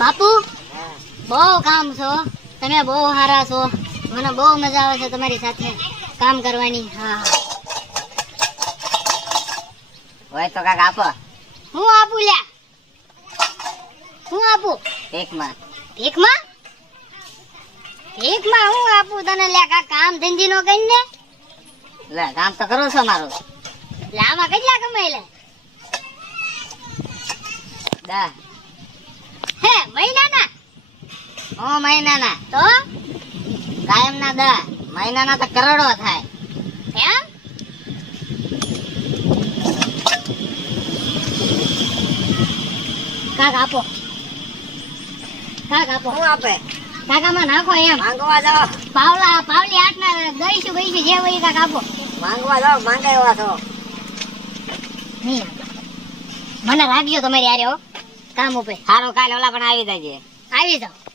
બાપુ બહુ કામ છો, તમે બહુ સારા છો, મને બહુ મજા આવે છે તમારી સાથે કામ કરવાની. હા હોય તો કાક આપો. હું આપું લ્યા, હું આપું એકમાં ભીખમાં? ભીખમાં હું આપું તને લ્યા? કા કામ ધંધી નો કરીને લે કામ તો કરું છો મારું. લે આમાં કેટલા કમાઈ લે? 10 હે મહિનાના? મહિનાના તો કાયમના 10, મહિનાના તો કરોડો થાય. એમ કાક આપો, કાક આપો. શું આપે? કાકામાં નાખો એમ. માંગવા જાઓ, પાવલી આટના ગઈશું જે હોય કાક આપો. માંગવા જાઓ, માંગાવ્યા છો. મને રાખજો તમારી હારે હો કામ ઉપર. સારું કાલે ઓલા પણ આવી જજે. આવી જાઓ.